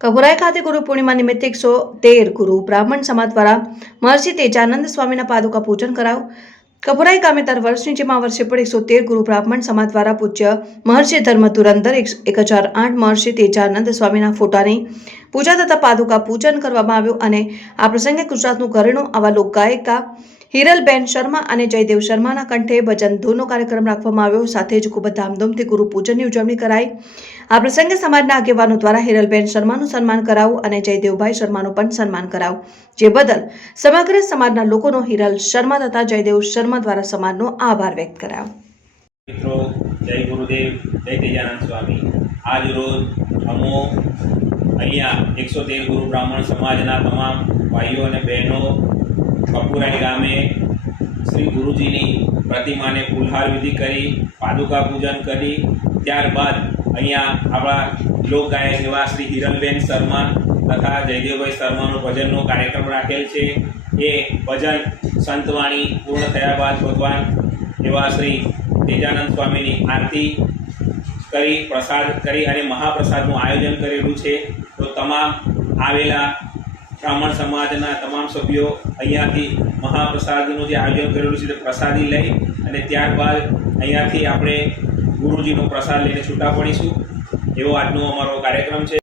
કપુરાઈ ખાતે ગુરુ પૂર્ણિમા નિમિત્તે 113 ગુરુ બ્રાહ્મણ સમાજ દ્વારા મહર્ષિ તેજાનંદ સ્વામીના પાદુકા પૂજન કરાયું। કપુરાઈ ગામે દર વર્ષની જેમ આ વર્ષે પણ 113 ગુરુ બ્રાહ્મણ સમાજ દ્વારા પૂજ્ય મહર્ષિ ધર્મ ધુરંધર 1008 મહર્ષિ તેજાનંદ સ્વામીના ફોટાની પૂજા તથા પાદુકા પૂજન કરવામાં આવ્યું અને આ પ્રસંગે ગુજરાતનું ઘરેણું આવા લોકગાયિકા હિરલબેન શર્મા અને જયદેવ શર્માના કંઠે ભજન ધૂનનો કાર્યક્રમ રાખવામાં આવ્યો। સાથે જ ખૂબ ધામધૂમથી ગુરુ પૂજનની ઉજવણી કરાઈ। આ પ્રસંગે સમાજના આગેવાનો દ્વારા હિરલબેન શર્માનું સન્માન કરાયું અને જયદેવભાઈ શર્માનું પણ સન્માન કરાયું, જે બદલ સમગ્ર સમાજના લોકોનો હિરલ શર્મા તથા જયદેવ શર્મા દ્વારા સમાજનો આભાર વ્યક્ત કરાયો। મિત્રો, જય ગુરુદેવ, જય તેજાનંદ સ્વામી। આજ રોજ અમો અહીંયા 113 ગુરુ બ્રાહ્મણ સમાજના તમામ ભાઈઓ અને બહેનો કપુરાઈ ગામે શ્રી ગુરુજીની પ્રતિમાને ફૂલહાર વિધિ કરી પાદુકા પૂજન કરી ત્યારબાદ અહીંયા આપણા લોકગાયક એવા શ્રી હિરલબેન શર્મા તથા જયદેવભાઈ શર્માનો ભજનનો કાર્યક્રમ રાખેલ છે। એ ભજન સંતવાણી પૂર્ણ થયા બાદ ભગવાન એવા શ્રી તેજાનંદ સ્વામીની આરતી કરી પ્રસાદ કરી અને મહાપ્રસાદનું આયોજન કરેલું છે। તો તમામ આવેલા બ્રાહ્મણ સમાજના તમામ સભ્યો અહીંયાથી મહાપ્રસાદનું જે આયોજન કરેલું છે તે પ્રસાદી લઈ અને ત્યારબાદ અહીંયાથી આપણે ગુરુજીનો પ્રસાદ લઈને છૂટા પડીશું, એવો આજનો અમારો કાર્યક્રમ છે।